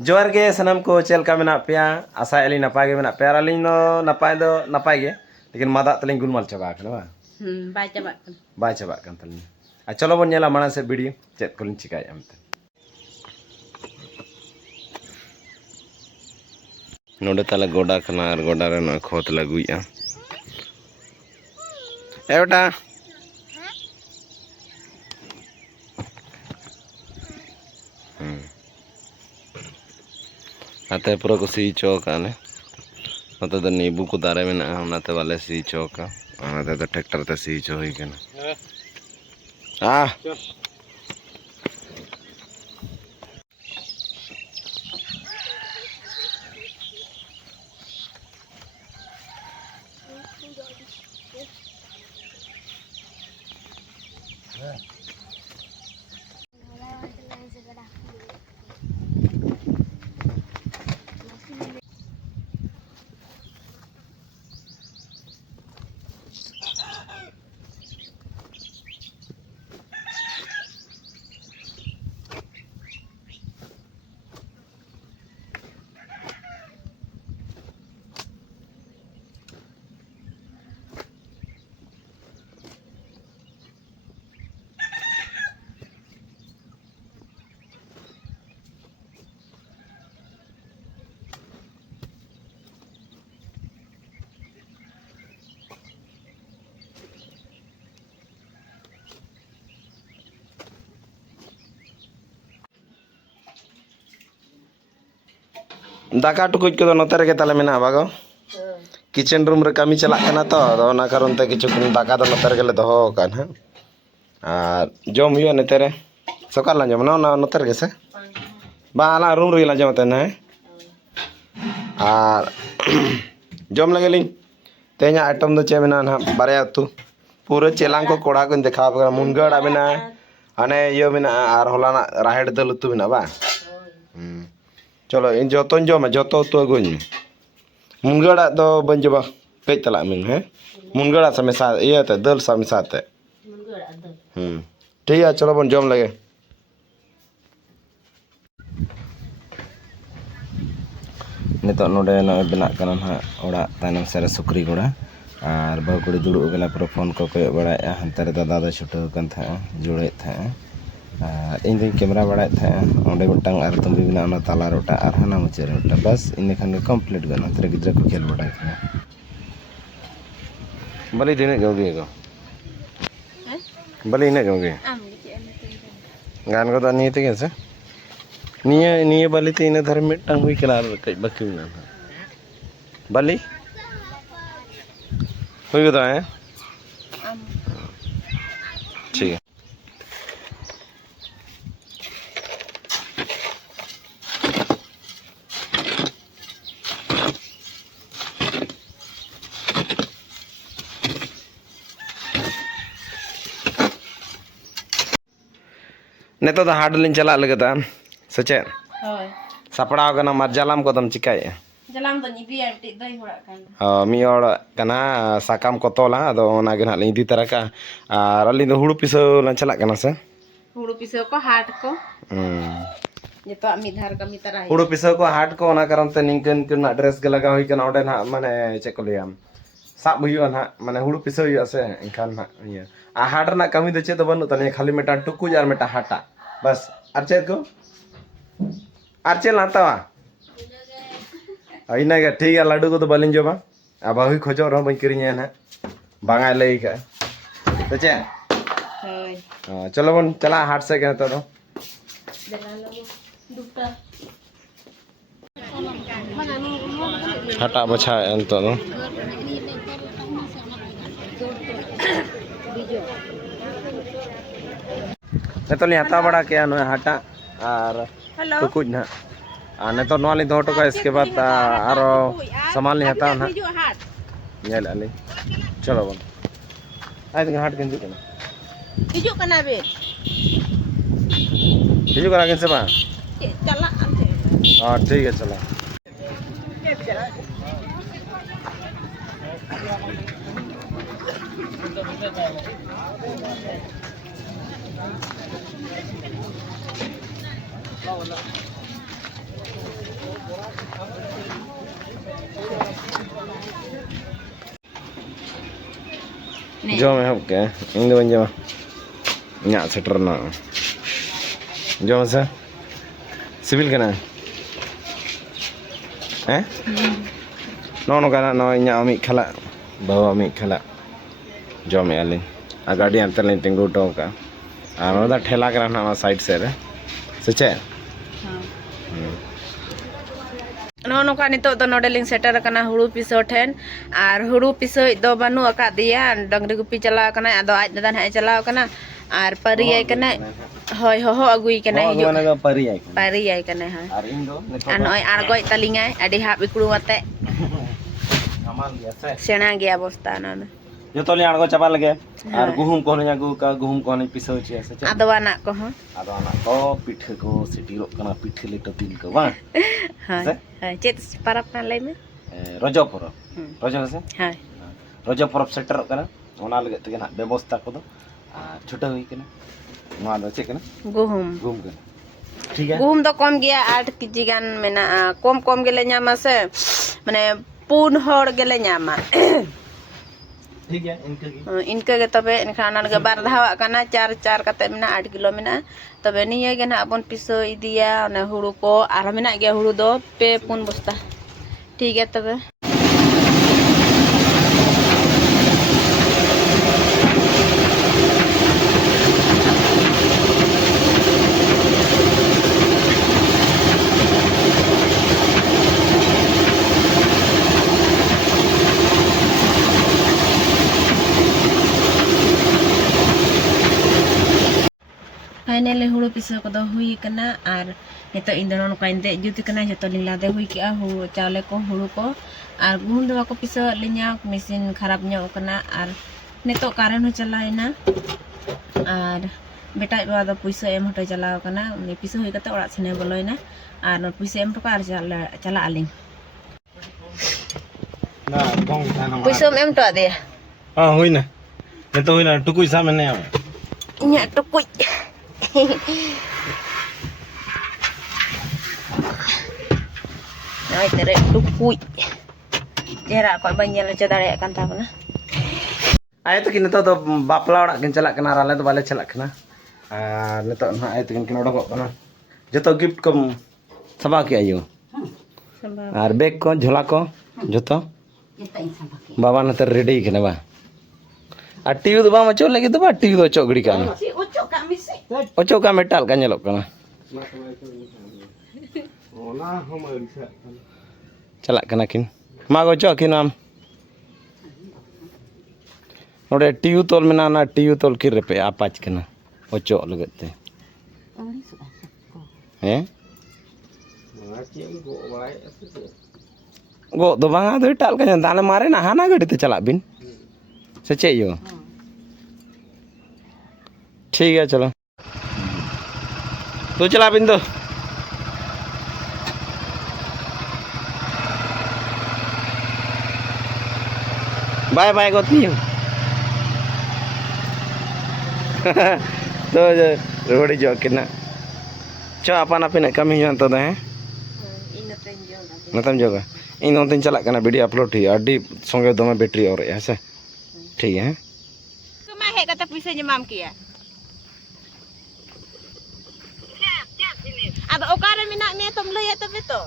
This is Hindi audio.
जोर के सनम को चेल का मेना पे आशा एली नपाय के मेना पे अलिंग नपाय गे लेकिन मादा तलिंग गुलमाल चबा कना बा बाय चबा कन तलिंग चलो बन नेला माना से वीडियो चेत को लिंग चिकाय हमते नोडे तला गोडा कना और गोडा रे न खोत लगुइया ए बेटा आते पूरा को सी चौकाने मतलब तो नींबू को दारे में ना ते वाले सी चौका आते तो ट्रैक्टर ते सी चो ही कना हां दाका टुकुज को नोते रे ताले मेना बागो किचन रूम रे कमी चला कना तो ओना कारण ते किछु दाका दो नोते रे दोहो कान हा और जम हुआ नेते रे सकाल ला जम ना नोते रे से बाला रूम रे ला जम ते ना और जम लगेलिंग तेना आइटम दो चे मेना ना बारे तू पूरे चेलांग को कोड़ा को देखा मुनगड़ आबेना हाने यो मेना और होलाना राहेड़ दल तू मेना बा चलो इन जोतन जो मैं जोतो तो गुन मुनगड़ा तो बन जबा पे तला में है मुनगड़ा समय साथ ये तो दल समय साथ है ठीक है चलो बन जम लगे नितो नोडे न बना कना हा ओड़ा तानम सरे सुक्री गोड़ा और बहुकुड़ी जुड़ू गना पूरा फोन को बड़ा हंते रे दादा दो छुटो कन था जुड़े था इन दिन कैमरा बड़ा था ओंडे गोटांग आर तंबी बिना ना ताला रोटा आर हना मुचे रोटा बस इन खान कंप्लीट गना तेरे गिद्रा को खेल बड़ा था बली दिने गौगे को बली ने गौगे गान को तो नहीं थे कैसे निये बली ते इन धर्म में टांग हुई कला कई बाकी ना बली हुई को तो है ठीक है नेतो तो हाट लिन चला लगता सचे सपड़ाव कना मार जालाम को दम चिकाय जालाम तो निदी आटी दई होड़ा कान मी और कना साकाम को तोला अदो ओना गे ना इदी तरह का और अली दो हुड़ू पिसो ला चला कना से हुड़ू पिसो को हाट को नेतो मी धार का मी तरह हुड़ू पिसो को हाट को ओना कारण ते निंकन कना ड्रेस के लगा होई कना ओडे ना माने चे को लियाम साब हुई ना माने हुड़ू पिसो हुई से इनखान ना ये आ हाट ना कमी दे चे तो बनु तने खाली मेटा टुकुज और मेटा हाटा बस अर्चे को अर्चे लाता इना के ठीक है लाडू को तो बालिन जमा अब हुई खोजो रहो बन करिए ना बांगा लई का तो चे चलो बन चला हाट से के तो हटा बछा तो तो हता बड़ा के हाटा और टुकुज ना तो नॉली दो टका इसके बाद आरो सामान ले हता ना नेल आली चलो बन आई तो हाट के हिजू कना बे हिजू करा के से बा चला हां ठीक है चला Jom ehop ke ing do banjama nya seterna jom sa civil kana no kana no nya ami khala bawa ami khala jom alin agadi antalin tingu to ka anoda thela kana na side se re seche no no kan nito do nodeling setter kana huru piso then ar huru piso do banu akadiya dangri gupi chala kana ado aj dadan ha chala kana ar pari ai kana hoy ho agui kana hiju pari ai kana ha ar indo an oi argoi talingai adi hab ikru mate amal gya se sena gya bosta na joto li argo chapa lage ar guhum ko nya gu ka guhum ko ni piso chi ase ado anak ko pithe ko sitiro kana pithe lito tin ko ba ha chet parap na lay me rojo porop se ha rojo porop setter kana ona lage te na ব্যবস্থা ko do छोटा हुई kana ma do che kana guhum kana ठीक है गुहम तो कम गया 8 केजी गान मेना कम गेले ᱧᱟᱢᱟ से माने पुन हर गेले ᱧᱟᱢᱟ ठीक है इनके गे तबे इनखान लगे बार धावा kana 4 कते मेना 8 किलो मेना तबे निये गे ना अपन पिसो इदिया ने हुड़ू को आर मेना गया हुड़ू दो पे पुन बस्ता ठीक है तबे फाइनली हुड़ू पिसा को दो हुई कना और नितो इन दोनों का इंदे जुती कना जतो लीला दे हुई किया हुड़ू चावले को हुड़ू को और गुहम दो को पिसा लिnya mesin खराब nya कना और नितो कारण हो चलाइना और बेटा बा दो पैसा एम हटो चलाव कना उनी पिसा हुई कते ओड़ा सने बोलोइना और पैसा एम टका और चला आलिंग ना बंग थाना पैसा एम तो दे हां हुईना नितो हुईना टुकुई सामने आ nya टुकुई Nói tới đây đúc cụi Thế ra coi bệnh nhân là cho ta đẻ căn tạp Ai tu kini to bapla orang kin chalak kana rale to bale chalak kana nito na ai tu kin odok kana joto gift ko saba ki ayu ar bag ko jhola ko joto baba na ter ready kana ba a tv do ba macho lagi to ba tv do chok gidi kana ocho ka metal ka nyelok kana ona hom chalak kana kin ma go chok kin am नोडे टीयू तोल में ना टीयू तोल की रेपे आपाच कना ओचो लगते हैं गो दो बांगा दो टाल का दाने मारे ना हाना गड़ी ते चला बिन सच्चे यो ठीक है चलो तो चला बिन तो बाय बाय गोती तो रोड़ी जो किना चो अपन अपन कमी हुआ तो है नतम जोगा इन दिन चला कना वीडियो अपलोड ही अड्डी संगे दमे बैटरी और है से ठीक है तो मैं हे कत पैसा जमाम किया अब ओकारे मिना में तुम लय तबे तो